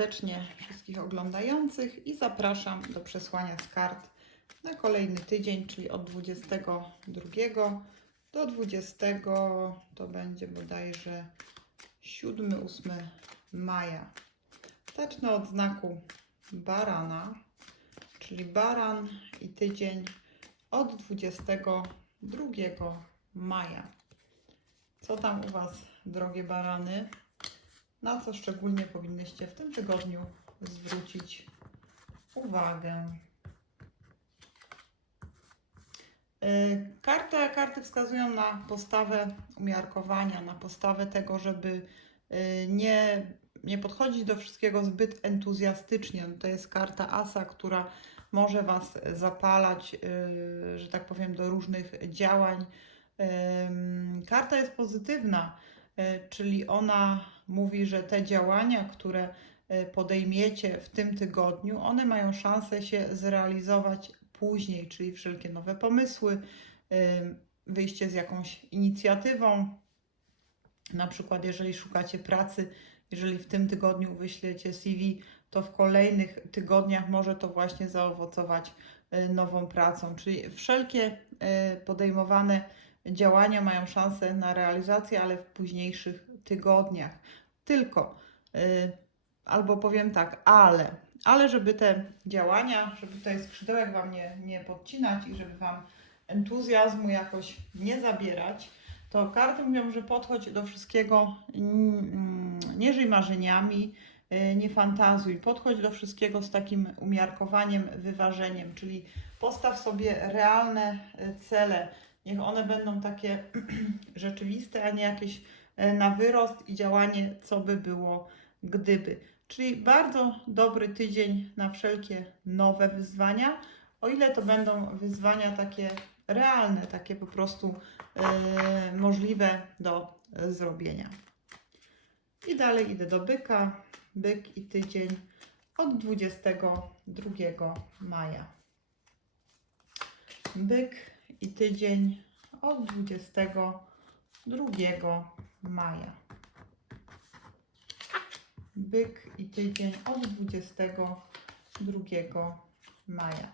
Serdecznie wszystkich oglądających i zapraszam do przesłania z kart na kolejny tydzień, czyli od 22 do 20, to będzie bodajże 7-8 maja. Zacznę od znaku barana, czyli baran i tydzień od 22 maja. Co tam u Was, drogie barany? Na co szczególnie powinnyście w tym tygodniu zwrócić uwagę? Yy, Karta, karty wskazują na postawę umiarkowania, na postawę tego, żeby yy, nie, nie podchodzić do wszystkiego zbyt entuzjastycznie. To jest karta Asa, która może Was zapalać, yy, że tak powiem, do różnych działań. Karta jest pozytywna, czyli ona mówi, że te działania, które yy, podejmiecie w tym tygodniu, one mają szansę się zrealizować później, czyli wszelkie nowe pomysły, wyjście z jakąś inicjatywą. Na przykład, jeżeli szukacie pracy, jeżeli w tym tygodniu wyślecie CV, to w kolejnych tygodniach może to właśnie zaowocować y, nową pracą. Czyli wszelkie y, podejmowane działania mają szansę na realizację, ale w późniejszych tygodniach. Tylko, y, albo powiem tak, ale, ale żeby te działania, żeby tutaj skrzydełek Wam nie, nie podcinać i żeby Wam entuzjazmu jakoś nie zabierać, to karty mówią, że podchodź do wszystkiego, mm, nie żyj marzeniami, y, nie fantazuj, podchodź do wszystkiego z takim umiarkowaniem, wyważeniem, czyli postaw sobie realne y, cele, niech one będą takie rzeczywiste, a nie jakieś na wyrost i działanie, co by było gdyby. Czyli bardzo dobry tydzień na wszelkie nowe wyzwania, o ile to będą wyzwania takie realne, takie po prostu e, możliwe do e, zrobienia. I dalej idę do byka. Byk i tydzień od 22 maja. Byk i tydzień od 22 maja. Byk i tydzień od 22 maja.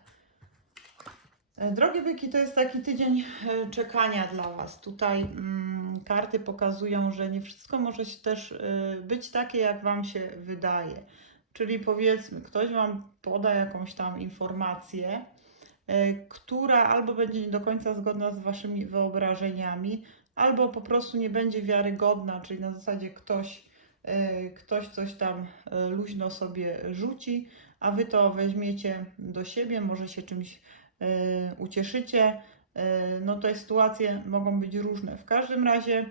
E, Drogie byki, to jest taki tydzień e, czekania dla Was. Tutaj mm, karty pokazują, że nie wszystko może się też y, być takie, jak Wam się wydaje. Czyli powiedzmy, ktoś Wam poda jakąś tam informację, y, która albo będzie nie do końca zgodna z Waszymi wyobrażeniami, albo po prostu nie będzie wiarygodna, czyli na zasadzie ktoś, y, ktoś coś tam y, luźno sobie rzuci, a Wy to weźmiecie do siebie, może się czymś y, ucieszycie. No to sytuacje mogą być różne. W każdym razie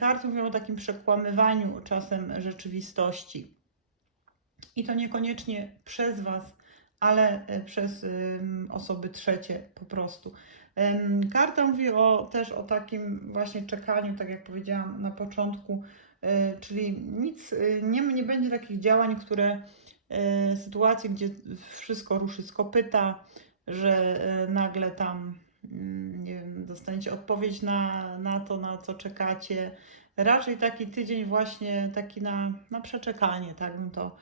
karty mówią o takim przekłamywaniu czasem rzeczywistości. I to niekoniecznie przez Was, ale przez osoby trzecie po prostu. Karta mówi o, też o takim właśnie czekaniu, tak jak powiedziałam na początku, y, czyli nic, y, nie, nie będzie takich działań, które y, sytuacji, gdzie wszystko ruszy z kopyta, że nagle tam mm, nie wiem, dostaniecie odpowiedź na, na to, na co czekacie. Raczej taki tydzień właśnie taki na, na przeczekanie, tak bym to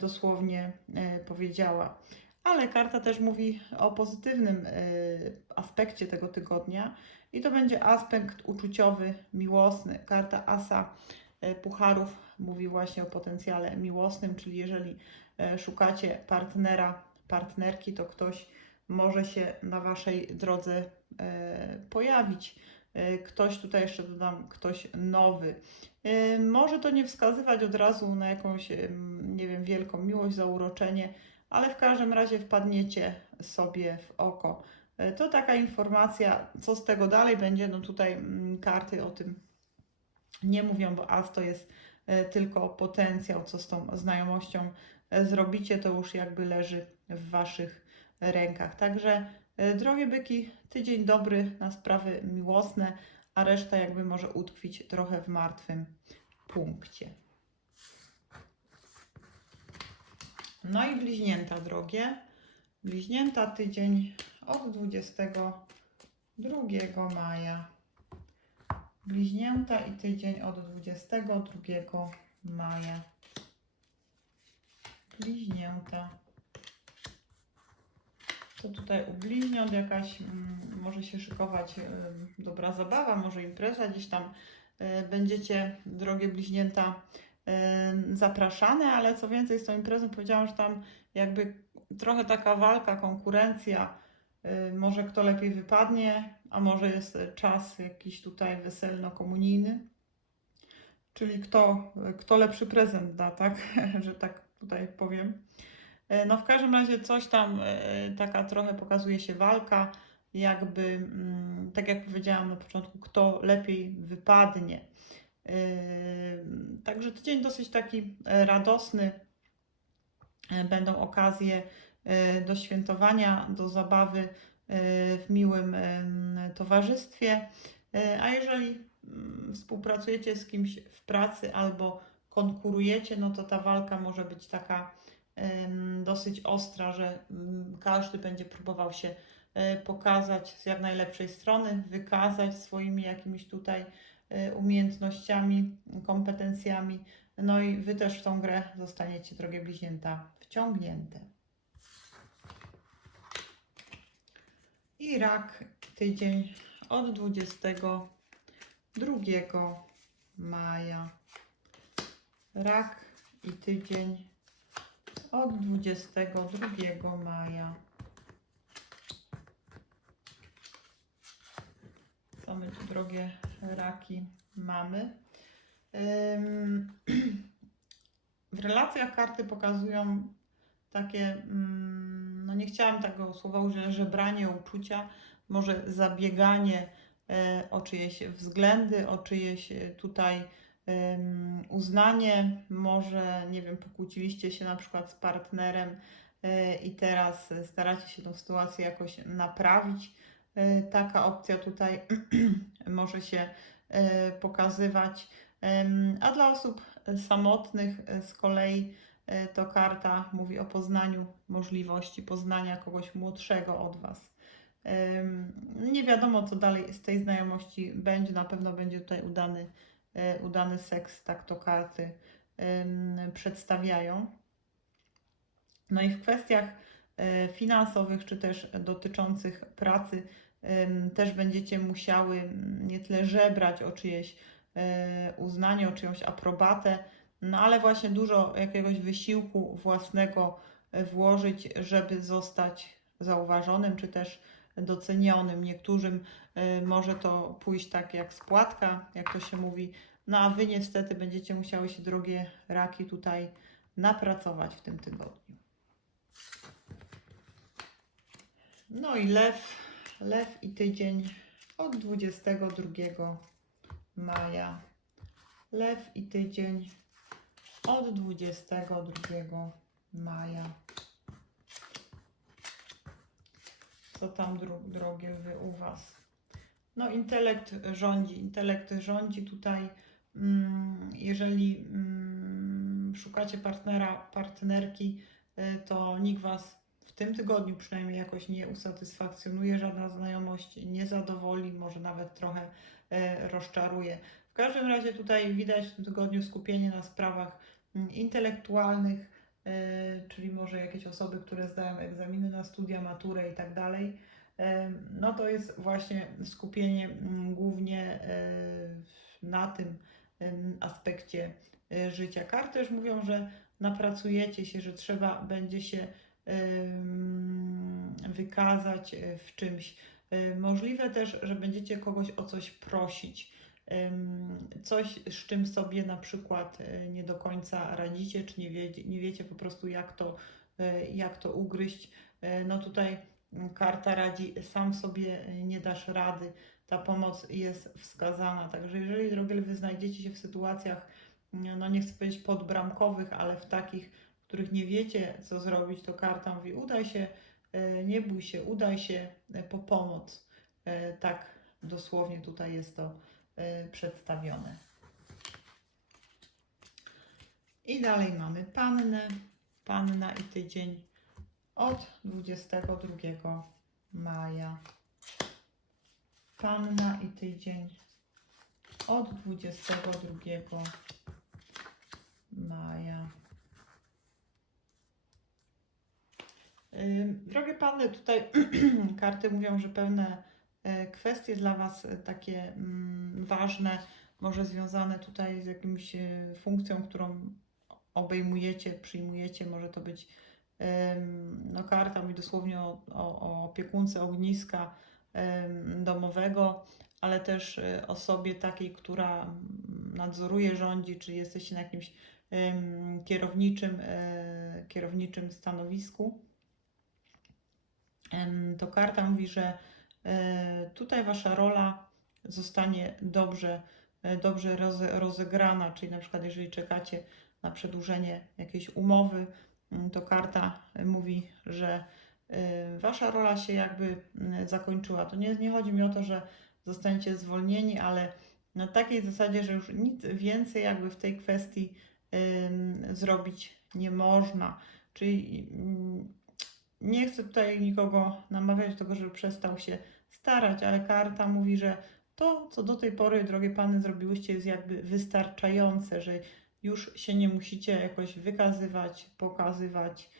dosłownie powiedziała. Ale karta też mówi o pozytywnym y, aspekcie tego tygodnia i to będzie aspekt uczuciowy, miłosny. Karta Asa y, Pucharów mówi właśnie o potencjale miłosnym, czyli jeżeli y, szukacie partnera, partnerki, to ktoś może się na Waszej drodze pojawić. Ktoś tutaj jeszcze dodam, ktoś nowy. Może to nie wskazywać od razu na jakąś, nie wiem, wielką miłość, zauroczenie, ale w każdym razie wpadniecie sobie w oko. E, To taka informacja, co z tego dalej będzie. No tutaj mm, karty o tym nie mówią, bo as to jest e, tylko potencjał, co z tą znajomością e, zrobicie, to już jakby leży w Waszych rękach. Także, drogie byki, tydzień dobry na sprawy miłosne, a reszta jakby może utkwić trochę w martwym punkcie. No i bliźnięta, drogie. Bliźnięta tydzień od 22 maja. Bliźnięta i tydzień od 22 maja. bliźnięta. To tutaj u bliźniąt jakaś mm, może się szykować ym, dobra zabawa, może impreza gdzieś tam y, będziecie, drogie bliźnięta, zapraszane, ale co więcej z tą imprezą powiedziałam, że tam jakby trochę taka walka, konkurencja, może kto lepiej wypadnie, a może jest czas jakiś tutaj weselno-komunijny, czyli kto, kto lepszy prezent da, tak, że tak tutaj powiem. E, No w każdym razie coś tam, e, taka trochę pokazuje się walka, jakby, mm, tak jak powiedziałam na początku, kto lepiej wypadnie. E, Także tydzień dosyć taki e, radosny. E, Będą okazje e, do świętowania, do zabawy w miłym towarzystwie. A jeżeli mm, współpracujecie z kimś w pracy albo konkurujecie, no to ta walka może być taka dosyć ostra, że mm, każdy będzie próbował się pokazać z jak najlepszej strony, wykazać swoimi jakimiś tutaj umiejętnościami, kompetencjami. No i wy też w tą grę zostaniecie, drogie bliźnięta, wciągnięte. I rak tydzień od 22 maja. Rak i tydzień od 22 maja. Co my tu, drogie raki, mamy? W relacjach karty pokazują takie, mm, no nie chciałam tego słowa użyć, żebranie uczucia, może zabieganie e, o czyjeś względy, o czyjeś e, tutaj uznanie, może, nie wiem, pokłóciliście się na przykład z partnerem e, i teraz staracie się tą sytuację jakoś naprawić. E, Taka opcja tutaj może się e, pokazywać. A dla osób samotnych e, z kolei to karta mówi o poznaniu możliwości poznania kogoś młodszego od Was. Nie wiadomo, co dalej z tej znajomości będzie. Na pewno będzie tutaj udany, udany seks, tak to karty przedstawiają. No i w kwestiach finansowych, czy też dotyczących pracy, też będziecie musiały mm, nie tyle żebrać o czyjeś e, uznanie, o czyjąś aprobatę, no ale właśnie dużo jakiegoś wysiłku własnego e, włożyć, żeby zostać zauważonym, czy też docenionym. Niektórym e, może to pójść tak jak spłatka, jak to się mówi, no a wy niestety będziecie musiały się, drogie raki, tutaj napracować w tym tygodniu. No i lew, lew i tydzień od 22 maja. Lew i tydzień od 22 maja. Co tam, dro- drogie lwy, u Was? No, intelekt rządzi. Intelekt rządzi tutaj. mm, Jeżeli mm, szukacie partnera, partnerki, y, to nikt Was tym tygodniu przynajmniej jakoś nie usatysfakcjonuje, żadna znajomość nie zadowoli, może nawet trochę e, rozczaruje. W każdym razie tutaj widać w tym tygodniu skupienie na sprawach mm, intelektualnych, e, czyli może jakieś osoby, które zdają egzaminy na studia, maturę i tak dalej. E, No to jest właśnie skupienie mm, głównie na tym aspekcie życia. Karty też mówią, że napracujecie się, że trzeba będzie się wykazać e, w czymś. E, Możliwe też, że będziecie kogoś o coś prosić. Coś, z czym sobie na przykład e, nie do końca radzicie, czy nie wiecie, nie wiecie po prostu, jak to, jak to ugryźć. No tutaj mm, karta radzi, sam sobie nie dasz rady. Ta pomoc jest wskazana. Także jeżeli, drogie lwy, znajdziecie się w sytuacjach, no nie chcę powiedzieć podbramkowych, ale w takich, których nie wiecie, co zrobić, to karta mówi: udaj się, e, nie bój się, udaj się e, po pomoc. E, Tak dosłownie tutaj jest to przedstawione. I dalej mamy pannę, panna i tydzień od 22 maja. Panna i tydzień od 22 maja. Drogie Panny, tutaj karty mówią, że pewne e, kwestie dla Was e, takie mm, ważne, może związane tutaj z jakimś e, funkcją, którą obejmujecie, przyjmujecie, może to być no karta mówi dosłownie o, o, o opiekunce ogniska domowego, ale też osobie takiej, która mm, nadzoruje, rządzi, czy jesteście na jakimś kierowniczym, kierowniczym stanowisku. To karta mówi, że e, tutaj wasza rola zostanie dobrze, e, dobrze roze, rozegrana, czyli na przykład jeżeli czekacie na przedłużenie jakiejś umowy, to karta e, mówi, że wasza rola się jakby zakończyła. To nie, nie chodzi mi o to, że zostaniecie zwolnieni, ale na takiej zasadzie, że już nic więcej jakby w tej kwestii zrobić nie można. Czyli nie chcę tutaj nikogo namawiać do tego, żeby przestał się starać, ale karta mówi, że to, co do tej pory, drogie pany, zrobiłyście, jest jakby wystarczające, że już się nie musicie jakoś wykazywać, pokazywać,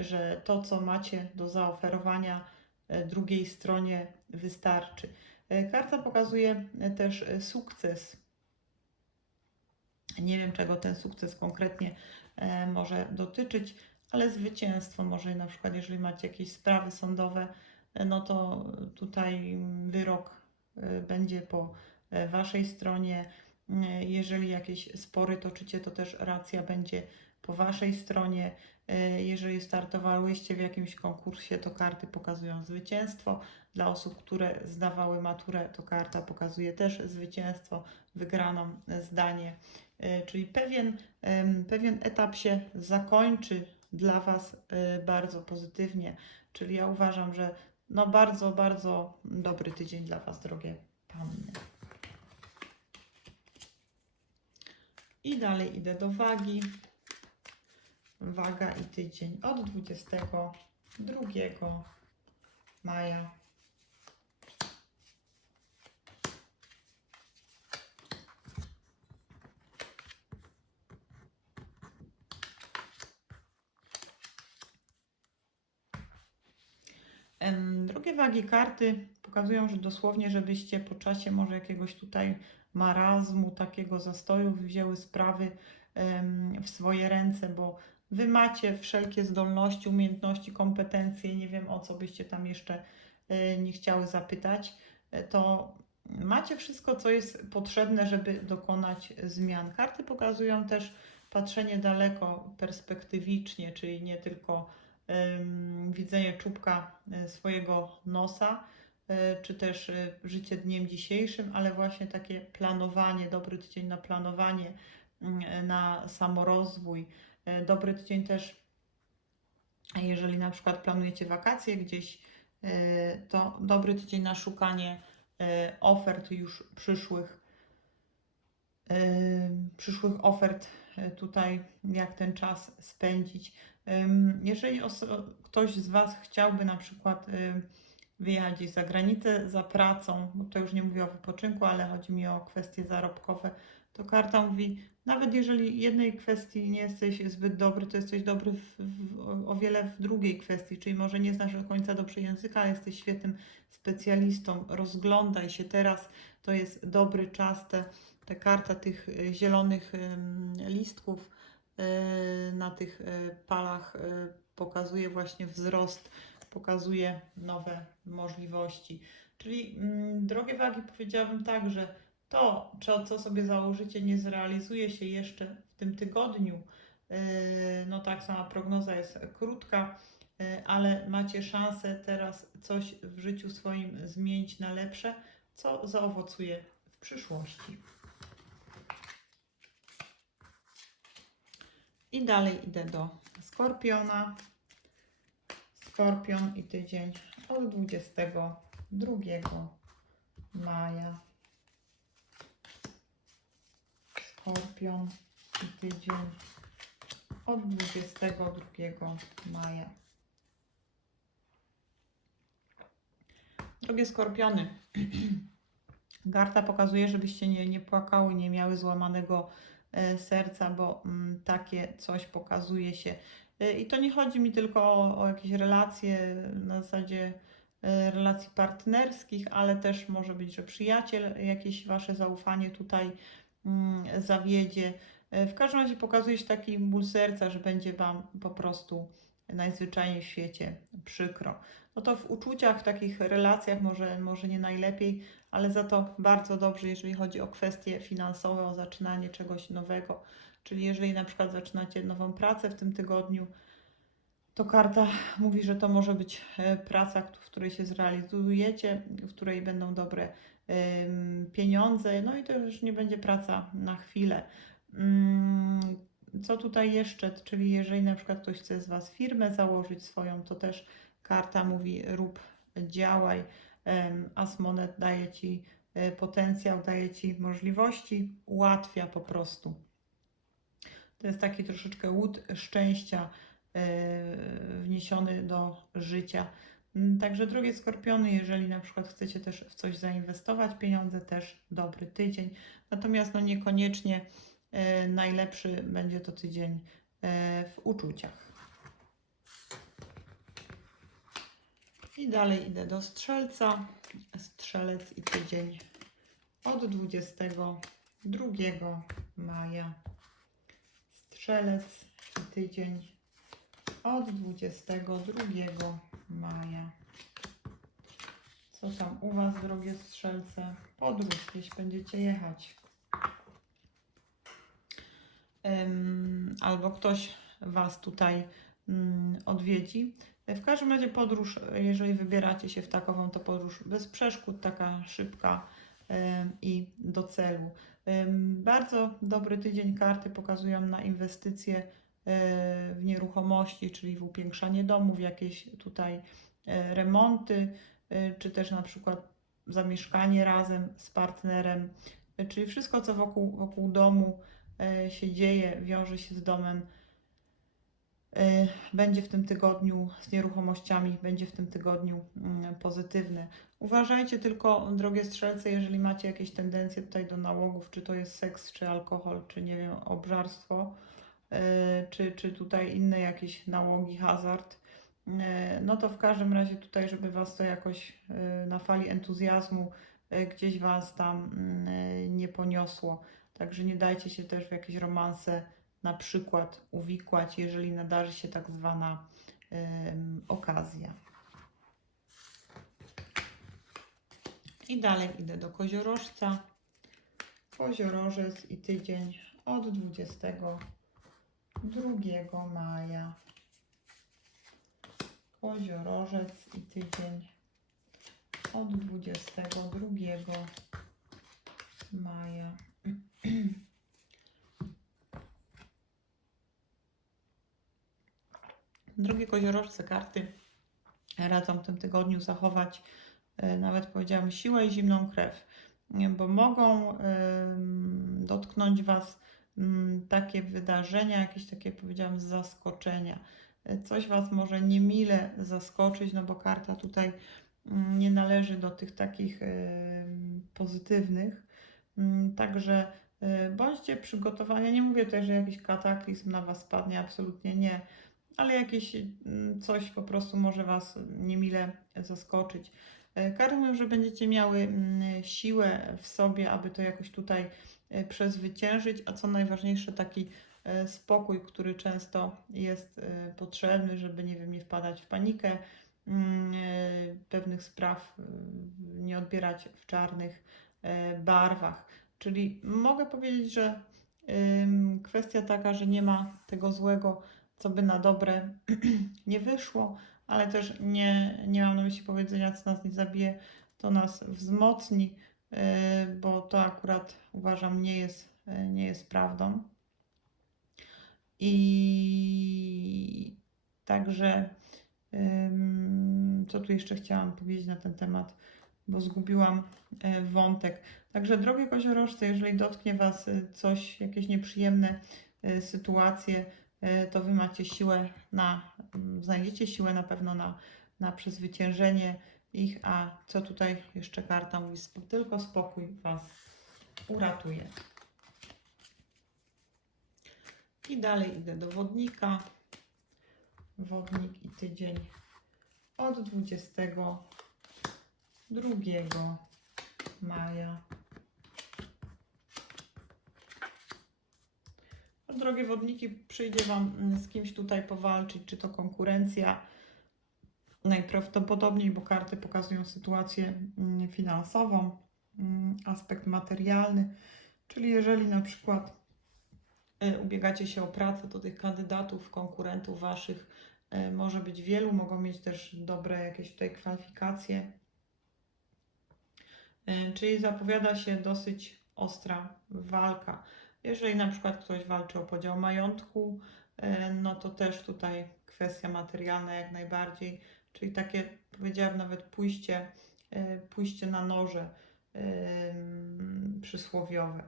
że to, co macie do zaoferowania e, drugiej stronie, wystarczy. E, Karta pokazuje e, też sukces. Nie wiem, czego ten sukces konkretnie może dotyczyć, ale zwycięstwo może na przykład, jeżeli macie jakieś sprawy sądowe, no to tutaj wyrok e, będzie po e, waszej stronie. E, Jeżeli jakieś spory toczycie, to też racja będzie po waszej stronie. Jeżeli startowałyście w jakimś konkursie, to karty pokazują zwycięstwo. Dla osób, które zdawały maturę, to karta pokazuje też zwycięstwo, wygraną zdanie. Czyli pewien, pewien etap się zakończy dla Was e, bardzo pozytywnie. Czyli ja uważam, że no bardzo, bardzo dobry tydzień dla Was, drogie panny. I dalej idę do wagi. Waga i tydzień od 22 maja. Drugie wagi karty pokazują, że dosłownie, żebyście po czasie może jakiegoś tutaj marazmu, takiego zastoju wzięły sprawy w swoje ręce, bo wy macie wszelkie zdolności, umiejętności, kompetencje, nie wiem o co byście tam jeszcze e, nie chciały zapytać, e, to macie wszystko, co jest potrzebne, żeby dokonać zmian. Karty pokazują też patrzenie daleko, perspektywicznie, czyli nie tylko widzenie czubka e, swojego nosa, e, czy też e, życie dniem dzisiejszym, ale właśnie takie planowanie, dobry tydzień na planowanie, mm, na samorozwój, dobry tydzień też, jeżeli na przykład planujecie wakacje gdzieś, to dobry tydzień na szukanie ofert już przyszłych, przyszłych ofert tutaj, jak ten czas spędzić. Jeżeli ktoś z Was chciałby na przykład ym, wyjechać za granicę za pracą, bo to już nie mówię o wypoczynku, ale chodzi mi o kwestie zarobkowe, to karta mówi, nawet jeżeli jednej kwestii nie jesteś zbyt dobry, to jesteś dobry w, w, o wiele w drugiej kwestii, czyli może nie znasz do końca dobrze języka, ale jesteś świetnym specjalistą. Rozglądaj się teraz, to jest dobry czas, te, te karta tych y, zielonych listków y, na tych y, palach pokazuje właśnie wzrost, pokazuje nowe możliwości. Czyli mm, drogie wagi, powiedziałabym tak, że to, co, sobie założycie, nie zrealizuje się jeszcze w tym tygodniu. No tak, sama prognoza jest krótka, ale macie szansę teraz coś w życiu swoim zmienić na lepsze, co zaowocuje w przyszłości. I dalej idę do Skorpiona. Skorpion i tydzień od 22 maja. Skorpion i tydzień od 22 maja. Drogie skorpiony, karta pokazuje, żebyście nie, nie płakały, nie miały złamanego serca, bo mm, takie coś pokazuje się. E, I to nie chodzi mi tylko o, o jakieś relacje na zasadzie e, relacji partnerskich, ale też może być, że przyjaciel jakieś wasze zaufanie tutaj mm, zawiedzie. E, W każdym razie pokazuje się taki ból serca, że będzie wam po prostu najzwyczajniej w świecie przykro. No to w uczuciach, w takich relacjach może, może nie najlepiej, ale za to bardzo dobrze, jeżeli chodzi o kwestie finansowe, o zaczynanie czegoś nowego. Czyli jeżeli na przykład zaczynacie nową pracę w tym tygodniu, to karta mówi, że to może być e, praca, w której się zrealizujecie, w której będą dobre pieniądze, no i to już nie będzie praca na chwilę. Mm, Co tutaj jeszcze? Czyli jeżeli na przykład ktoś chce z Was firmę założyć swoją, to też karta mówi rób, działaj. Asmonet daje Ci e, potencjał, daje Ci możliwości, ułatwia po prostu. To jest taki troszeczkę łód szczęścia e, wniesiony do życia. Także drogie skorpiony, jeżeli na przykład chcecie też w coś zainwestować pieniądze, też dobry tydzień. Natomiast no niekoniecznie e, najlepszy będzie to tydzień w uczuciach. I dalej idę do strzelca. Strzelec i tydzień od 22 maja. Strzelec i tydzień od 22 maja. Co tam u Was, drogie strzelce? Podróż, gdzieś będziecie jechać. Em, albo ktoś Was tutaj odwiedzi. W każdym razie podróż, jeżeli wybieracie się w takową, to podróż bez przeszkód, taka szybka i do celu. Bardzo dobry tydzień karty pokazują na inwestycje e, w nieruchomości, czyli w upiększanie domu, w jakieś tutaj e, remonty, e, czy też na przykład zamieszkanie razem z partnerem, e, czyli wszystko, co wokół, wokół domu e, się dzieje, wiąże się z domem, e, będzie w tym tygodniu z nieruchomościami, będzie w tym tygodniu mm, pozytywne. Uważajcie tylko, drogie strzelce, jeżeli macie jakieś tendencje tutaj do nałogów, czy to jest seks, czy alkohol, czy nie wiem, obżarstwo, e, czy, czy tutaj inne jakieś nałogi, hazard, e, no to w każdym razie tutaj, żeby Was to jakoś na fali entuzjazmu gdzieś Was tam mm, nie poniosło. Także nie dajcie się też w jakieś romanse na przykład uwikłać, jeżeli nadarzy się tak zwana okazja. I dalej idę do koziorożca. Koziorożec i tydzień od 22 maja. Koziorożec i tydzień od 22 maja. Drogie koziorożce, karty radzą w tym tygodniu zachować e, nawet powiedziałam siłę i zimną krew, bo mogą dotknąć Was mm, takie wydarzenia, jakieś takie powiedziałam zaskoczenia. E, Coś Was może niemile zaskoczyć, no bo karta tutaj mm, nie należy do tych takich pozytywnych. Mm, Także e, bądźcie przygotowani. Nie mówię tutaj, że jakiś kataklizm na Was spadnie, absolutnie nie, ale jakieś mm, coś po prostu może Was niemile zaskoczyć. E, Karty mówią, że będziecie miały mm, siłę w sobie, aby to jakoś tutaj e, przezwyciężyć, a co najważniejsze, taki e, spokój, który często jest potrzebny, żeby nie wiem, nie wpadać w panikę mm, pewnych spraw, nie odbierać w czarnych barwach. Czyli mogę powiedzieć, że kwestia taka, że nie ma tego złego, co by na dobre nie wyszło, ale też nie, nie mam na myśli powiedzenia, co nas nie zabije, to nas wzmocni, yy, bo to akurat uważam nie jest, yy, nie jest prawdą. I także, co tu jeszcze chciałam powiedzieć na ten temat, bo zgubiłam e, wątek. Także drogie koziorożce, jeżeli dotknie Was coś, jakieś nieprzyjemne sytuacje, to Wy macie siłę na, m, znajdziecie siłę na pewno na, na przezwyciężenie ich, a co tutaj jeszcze karta mówi, tylko spokój Was uratuje. I dalej idę do wodnika. Wodnik i tydzień od 22 maja. Drogie wodniki, przyjdzie Wam mm, z kimś tutaj powalczyć, czy to konkurencja. Najprawdopodobniej, bo karty pokazują sytuację mm, finansową, mm, aspekt materialny. Czyli jeżeli na przykład y, ubiegacie się o pracę, to tych kandydatów, konkurentów Waszych y, może być wielu, mogą mieć też dobre jakieś tutaj kwalifikacje. Y, Czyli zapowiada się dosyć ostra walka. Jeżeli na przykład ktoś walczy o podział majątku, y, no to też tutaj kwestia materialna jak najbardziej, czyli takie powiedziałabym nawet pójście, y, pójście na noże ym, przysłowiowe.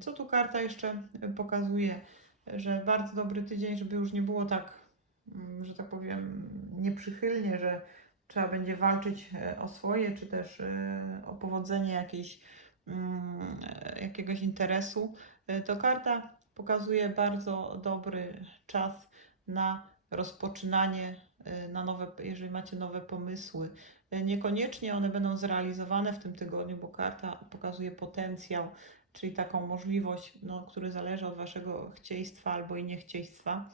Co tu karta jeszcze pokazuje? Że bardzo dobry tydzień, żeby już nie było tak, mm, że tak powiem, nieprzychylnie, że trzeba będzie walczyć e, o swoje, czy też e, o powodzenie jakiejś, e, jakiegoś interesu. E, To karta pokazuje bardzo dobry czas na rozpoczynanie, e, na nowe, jeżeli macie nowe pomysły. E, Niekoniecznie one będą zrealizowane w tym tygodniu, bo karta pokazuje potencjał, czyli taką możliwość, no, który zależy od waszego chcieństwa albo i niechcieństwa,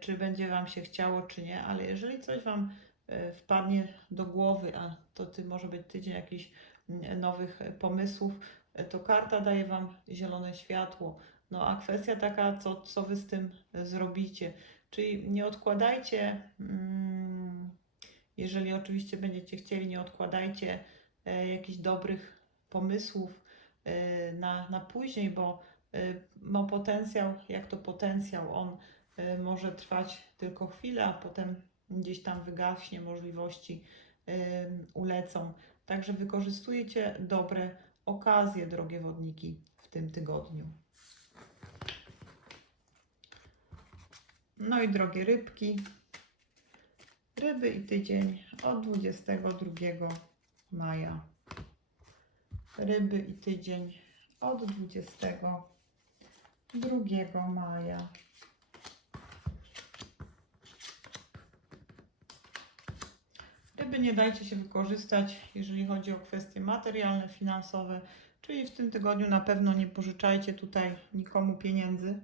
czy będzie wam się chciało, czy nie, ale jeżeli coś wam wpadnie do głowy, a to ty może być tydzień jakichś mm, nowych e, pomysłów, e, to karta daje wam zielone światło. No a kwestia taka, co, co wy z tym e, zrobicie. Czyli nie odkładajcie, mm, jeżeli oczywiście będziecie chcieli, nie odkładajcie jakichś dobrych pomysłów na, na później, bo ma potencjał, jak to potencjał, on może trwać tylko chwilę, a potem gdzieś tam wygaśnie, możliwości ulecą. Także wykorzystujcie dobre okazje, drogie wodniki, w tym tygodniu. No i drogie rybki, ryby i tydzień od 22 maja. Ryby i tydzień od 22 maja. Ryby nie dajcie się wykorzystać, jeżeli chodzi o kwestie materialne, finansowe, czyli w tym tygodniu na pewno nie pożyczajcie tutaj nikomu pieniędzy,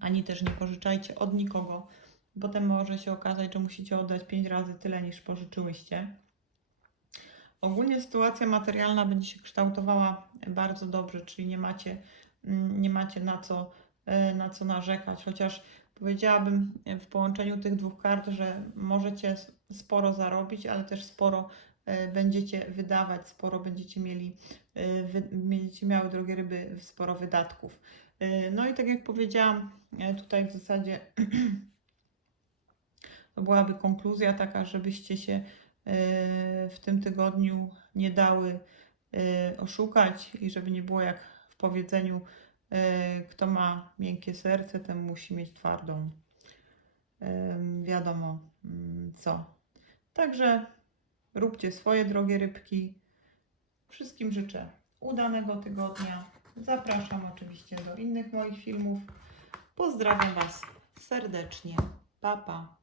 ani też nie pożyczajcie od nikogo. Potem może się okazać, że musicie oddać 5 razy tyle niż pożyczyłyście. Ogólnie sytuacja materialna będzie się kształtowała bardzo dobrze, czyli nie macie, mm, nie macie na, co, e, na co narzekać, chociaż powiedziałabym w połączeniu tych dwóch kart, że możecie sporo zarobić, ale też sporo e, będziecie wydawać, sporo będziecie mieli, e, będziecie miały drogie ryby sporo wydatków. E, No i tak jak powiedziałam, e, tutaj w zasadzie to byłaby konkluzja taka, żebyście się e, w tym tygodniu nie dały e, oszukać i żeby nie było jak w powiedzeniu, e, kto ma miękkie serce, ten musi mieć twardą. Wiadomo mm, co. Także róbcie swoje drogie rybki. Wszystkim życzę udanego tygodnia. Zapraszam oczywiście do innych moich filmów. Pozdrawiam Was serdecznie. Pa, pa.